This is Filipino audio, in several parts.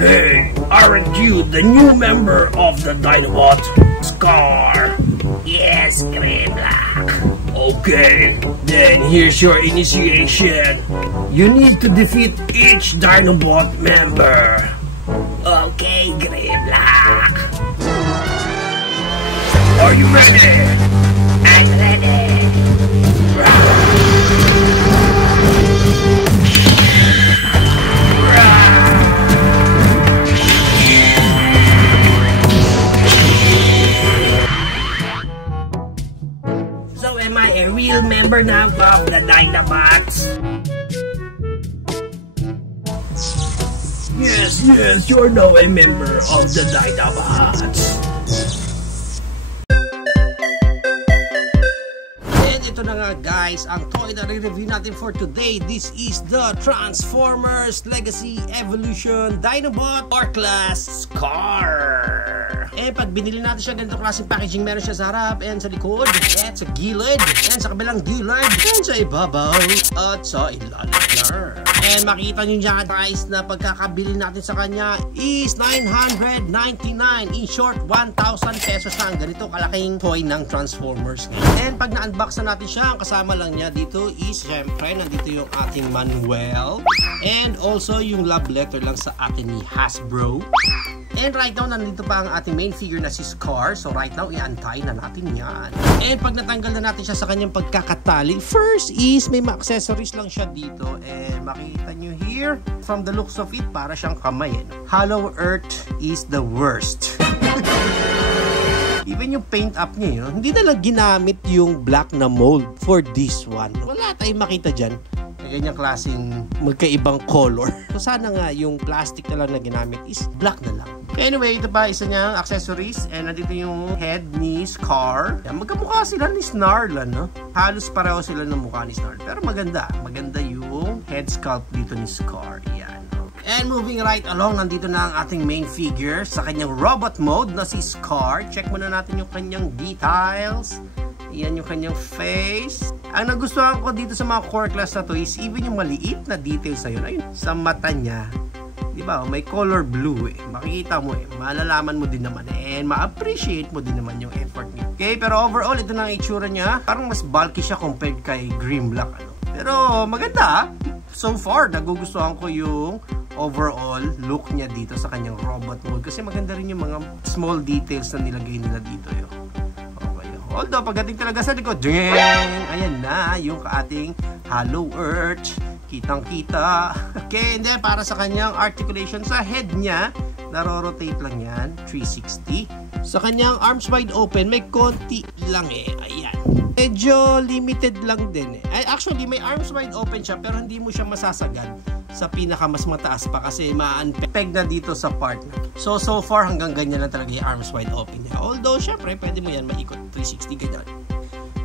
Hey, aren't you the new member of the Dinobot? Scar? Yes, Grimlock. Okay, then here's your initiation. You need to defeat each Dinobot member. Okay, Grimlock. Are you ready? I'm ready. So am I a real member now of the Dinobots? Yes, you're now a member of the Dinobots. Ito na nga guys, ang toy na re-review natin for today. This is the Transformers Legacy Evolution Dinobot Core Class Scar. Eh pag binili natin siya ganito klaseng packaging, meron siya sa harap and sa likod at sa gilid and sa kabilang gilid and sa ibabaw at sa ilalim. And makita nyo dyan guys na pagkakabili natin sa kanya is 999. In short, 1,000 pesos lang. Ganito kalaking toy ng Transformers. And pag na-unbox na natin siya, ang kasama lang niya dito is syempre nandito yung ating manual and also yung love letter lang sa atin ni Hasbro. And right now, nandito pa ang ating main figure na si Scar. So right now, iantay na natin yan. And pag natanggal na natin siya sa kanyang pagkakatali, first is may accessories lang siya dito. And makita nyo here, from the looks of it, para siyang kamay. Hollow Earth is the worst. Even yung paint up niya, hindi na lang ginamit yung black na mold for this one. Wala tayong makita dyan. Ganyang klaseng magkaibang color. So sana nga yung plastic na lang na ginamit is black na lang. Anyway, ito pa isa niyang accessories and nandito yung head ni Scar. Magkamukha sila ni Snarl, no? Halos pareho sila ng mukha ni Snarl. Pero maganda. Maganda yung head sculpt dito ni Scar. Yan. And moving right along, nandito na ang ating main figure sa kanyang robot mode na si Scar. Check muna natin yung kanyang details. Yan yung kanyang face. Ang nagustuhan ko dito sa mga core class na to is even yung maliit na details na yun. Ayun, sa mata niya. Diba? May color blue eh. Makikita mo eh. Malalaman mo din naman eh. And ma-appreciate mo din naman yung effort niya. Okay, pero overall, ito na ang itsura niya. Parang mas bulky siya compared kay Grimlock. Ano? Pero maganda. So far, nagugustuhan ko yung overall look niya dito sa kanyang robot mode. Kasi maganda rin yung mga small details na nilagay nila dito yun. Although, pagdating talaga sa likod, ayan na, yung ating Hollow Earth. Kitang-kita. Okay, and then, para sa kanyang articulation sa head niya, naro-rotate lang yan, 360. Sa kanyang arms wide open, may konti lang eh. Ayan. Medyo limited lang din eh. Actually, may arms wide open siya, pero hindi mo siya masasagad sa pinaka mas mataas pa kasi ma-unpeg na dito sa part na. So far hanggang ganyan lang talaga yung arms wide open niya. Although, syempre, pwede mo yan maikot 360 ganyan.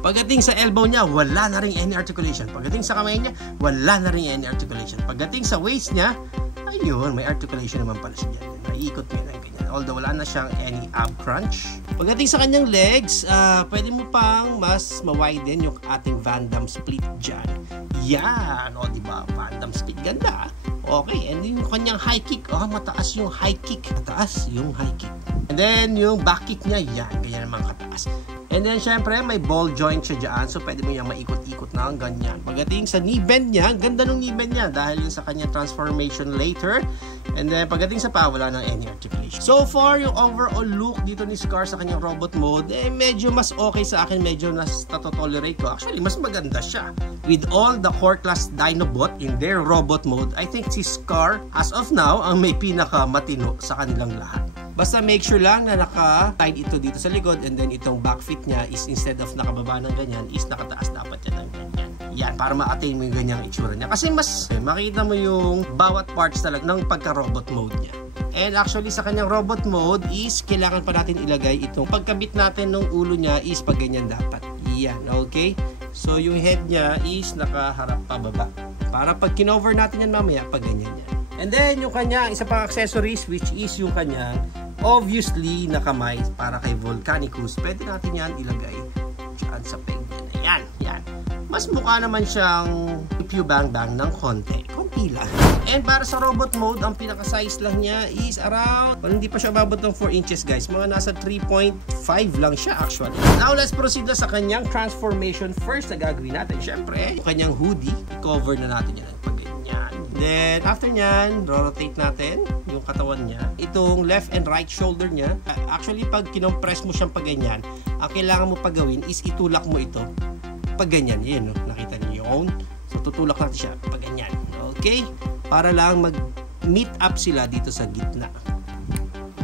Pagdating sa elbow niya, wala na rin any articulation. Pagdating sa kamay niya, wala na rin any articulation. Pagdating sa waist niya, ayun, may articulation naman pala siya dyan. Naiikot mo yun ganyan. Although wala na siyang any ab crunch. Pagdating sa kanyang legs, pwede mo pang mas ma-widen yung ating Van Damme split dyan. Yan, o diba? Van Damme split, ganda. Okay, and yung kanyang high kick, mataas yung high kick. Mataas yung high kick. And then, yung back kick niya, yan, ganyan naman kataas. And then, syempre, may ball joint siya dyan. So, pwede mo yung maikot-ikot na ganyan. Pagdating sa knee bend niya, ganda ng knee bend niya dahil yun sa kanyang transformation later. And then, pagdating sa paa, wala ng any articulation. So far, yung overall look dito ni Scar sa kanyang robot mode, medyo mas okay sa akin. Medyo nas tolerate ko. Actually, mas maganda siya. With all the core class Dinobot in their robot mode, I think si Scar, as of now, ang may pinaka-matino sa kanilang lahat. Basta make sure lang na naka-tied ito dito sa likod and then itong back fit niya is instead of nakababa ng ganyan, is nakataas dapat yan ng ganyan. Yan, para ma-attain mo yung ganyang itsura niya. Kasi mas makita mo yung bawat parts talaga ng pagka-robot mode niya. And actually sa kanyang robot mode is kailangan pa natin ilagay itong pagkabit natin ng ulo niya is pag ganyan dapat. Yan, okay? So yung head niya is nakaharap pababa. Para pag kinover natin yan mamaya, pag ganyan yan. And then yung kanya, isa pang accessories which is yung kanyang obviously na kamay para kay Volcanicus. Pwede natin yan ilagay dyan sa peg niya. Yan, yan. mas mukha naman siyang Pew Bang Bang ng konti lang. And para sa robot mode, ang pinaka-size lang niya is around, hindi pa siya ababot ng 4 inches guys, mga nasa 3.5 lang siya actually. Now let's proceed na sa kanyang transformation. First na gagawin natin, syempre, yung kanyang hoodie, cover na natin yan pag ganyan. Then after nyan, rotate natin yung katawan niya. Itong left and right shoulder niya, actually pag kinompress mo siyang pag ganyan, ang kailangan mo pag gawin is itulak mo ito pag ganyan. Yan, no? Nakita niyo yun? So tutulak natin siya pag ganyan. Okay? Para lang mag-meet up sila dito sa gitna.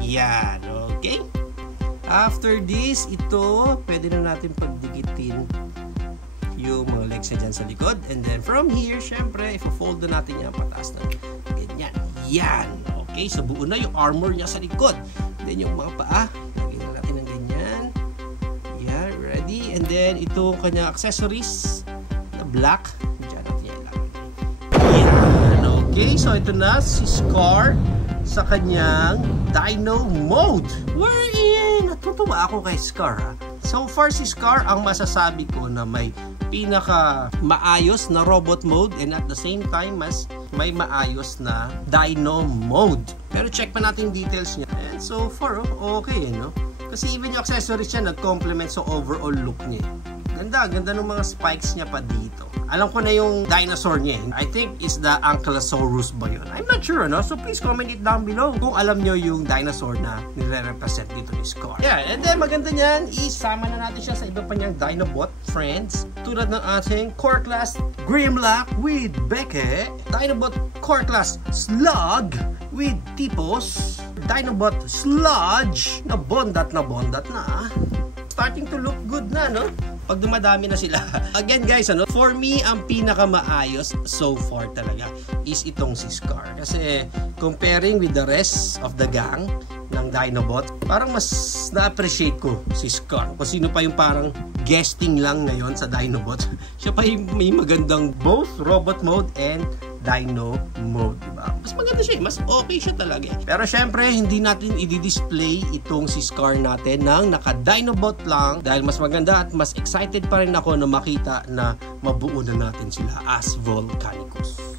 Yan. Okay? After this, ito, pwede na natin pagdikitin yung mga legs na dyan sa likod. And then from here, syempre, i-fold na natin yan pataas na ganyan. Yan. Okay? So buo na yung armor niya sa likod. Then yung mga paa, lagyan na natin ng ganyan. Yan. Ready? And then ito kanya accessories na black. Okay, so ito na si Scar sa kanyang Dino Mode. Wherein, natutuwa ako kay Scar. So far si Scar, ang masasabi ko na may pinaka maayos na robot mode and at the same time mas may maayos na Dino Mode. Pero check pa natin details niya. And so far, okay, no? Kasi even yung accessories niya nag-complement sa overall look niya. Ganda ng mga spikes niya pa dito. Alam ko na yung dinosaur niya. I think is the Ankylosaurus ba yun? I'm not sure, no? So please comment it down below kung alam nyo yung dinosaur na nire-represent dito ni Scar. Yeah, and then maganda niyan, isama na natin siya sa iba pa niyang Dinobot friends. Tulad ng ating Core Class Grimlock with Becky, Dinobot Core Class Slug with Tipos, Dinobot Sludge na bondat na. Starting to look good na, no? Pag dumadami na sila. Again guys, ano, for me, ang pinakamaayos so far talaga is itong si Scar. Kasi comparing with the rest of the gang ng Dinobot, parang mas na-appreciate ko si Scar. Kung sino pa yung parang guesting lang ngayon sa Dinobot, siya pa yung may magandang both robot mode and Dino Mode, diba? Mas maganda siya, mas okay siya talaga. Pero syempre, hindi natin i-display itong si Scar natin ng naka-Dinobot lang dahil mas maganda at mas excited pa rin ako na makita na mabuo na natin sila as Volcanicus.